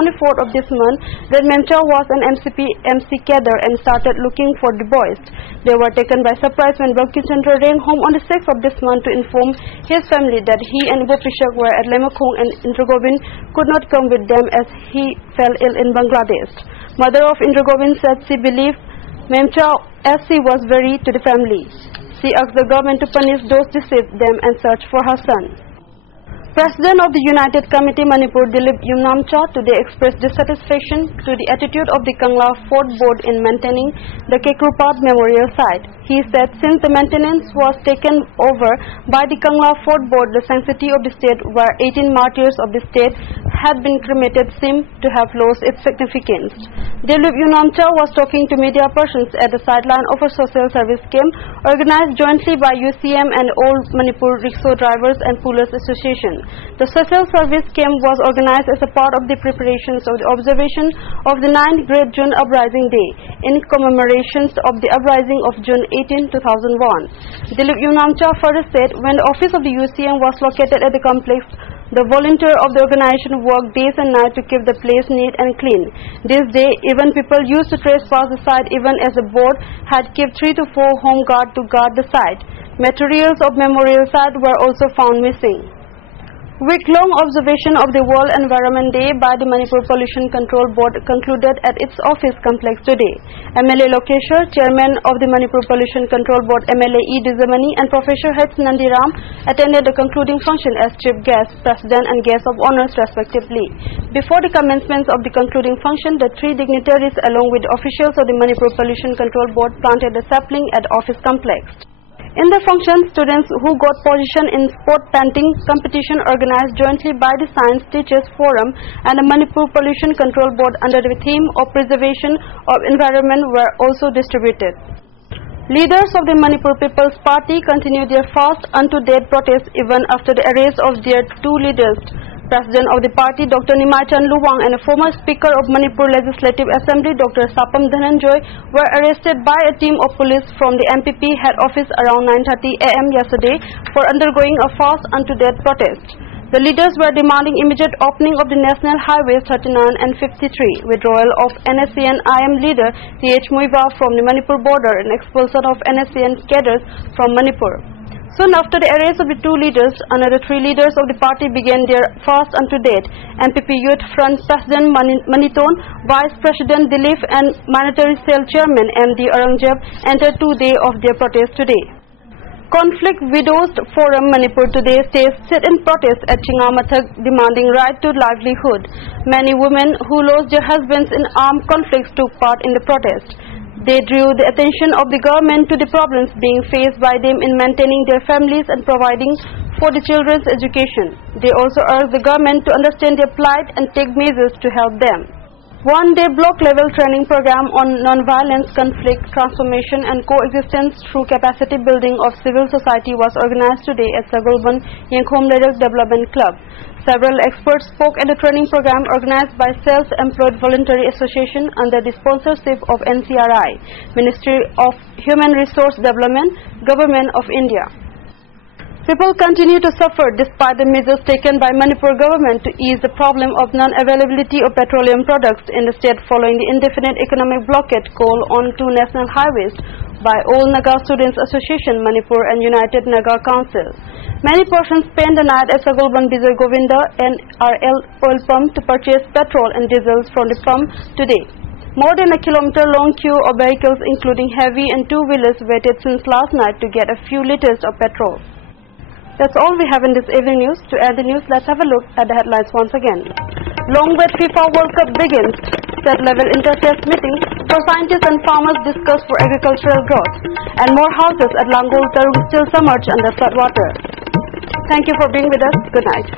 On the 4th of this month, that Memcha was an MC cadre and started looking for the boys. They were taken by surprise when Banki Chandra rang home on the 6th of this month to inform his family that he and Ibu Pishak were at Lemokong and Indra Govind could not come with them as he fell ill in Bangladesh. Mother of Indra Govind said she believed Memcha as she was very to the family. She asked the government to punish those deceived them and search for her son. President of the United Committee Manipur Dilip Yumnamcha today expressed dissatisfaction to the attitude of the Kangla Fort Board in maintaining the Kekrupad Memorial Site. He said since the maintenance was taken over by the Kangla Fort Board, the sanctity of the state where 18 martyrs of the state had been cremated seemed to have lost its significance. Dilip Yumnamcha was talking to media persons at the sideline of a social service camp organized jointly by UCM and All Manipur Rickshaw Drivers and Pullers Association. The social service camp was organized as a part of the preparations of the observation of the 9th Great June Uprising Day in commemorations of the uprising of June 18, 2001. Dilip Yumnamcha further said when the office of the UCM was located at the complex, the volunteer of the organization worked days and nights to keep the place neat and clean. This day, even people used to trespass the site even as the board had kept 3 to 4 home guards to guard the site. Materials of memorial site were also found missing. Week-long observation of the World Environment Day by the Manipur Pollution Control Board concluded at its office complex today. MLA Lokeshwar, Chairman of the Manipur Pollution Control Board, MLA E. Dizamani and Professor H. Nandiram attended the concluding function as chief guest, president and guest of honors respectively. Before the commencement of the concluding function, the 3 dignitaries along with officials of the Manipur Pollution Control Board planted a sapling at office complex. In the function, students who got position in sport painting competition organized jointly by the Science Teachers Forum and the Manipur Pollution Control Board under the theme of preservation of environment were also distributed. Leaders of the Manipur People's Party continued their fast unto death protest even after the arrest of their 2 leaders. President of the party, Dr. Nimai Chan Luwang, and a former Speaker of Manipur Legislative Assembly, Dr. Sapam Dhananjoy, were arrested by a team of police from the MPP head office around 9:30 am yesterday for undergoing a fast unto death protest. The leaders were demanding immediate opening of the National Highways 39 and 53, withdrawal of NSCN IM leader T.H. Muiba from the Manipur border, and expulsion of NSCN cadres from Manipur. Soon after the arrest of the 2 leaders, another 3 leaders of the party began their fast unto death. MPP Youth Front President Maniton, Vice President Dilip and Monetary Cell Chairman MD Aurangzeb entered 2 days of their protest today. Conflict Widows Forum Manipur today stays sit in protest at Chingamathak demanding right to livelihood. Many women who lost their husbands in armed conflicts took part in the protest. They drew the attention of the government to the problems being faced by them in maintaining their families and providing for the children's education. They also urged the government to understand their plight and take measures to help them. One-day block-level training program on non-violence, conflict, transformation and coexistence through capacity building of civil society was organized today at Sagulban Yengkhom Ladakh Development Club. Several experts spoke at the training program organized by Self-Employed Voluntary Association under the sponsorship of NCRI, Ministry of Human Resource Development, Government of India. People continue to suffer despite the measures taken by Manipur government to ease the problem of non-availability of petroleum products in the state following the indefinite economic blockade called on 2 national highways by All Naga Students Association, Manipur and United Naga Council. Many persons spent the night at Sagulban Vijay Govinda and RL oil pump to purchase petrol and diesels from the pump today. More than a kilometer-long queue of vehicles including heavy and 2-wheelers waited since last night to get a few liters of petrol. That's all we have in this evening news. To add the news, let's have a look at the headlines once again. Long-wait FIFA World Cup begins. State-level inter-caste meeting for scientists and farmers discuss for agricultural growth. And more houses at Langol Tarung still submerged under flood water. Thank you for being with us. Good night.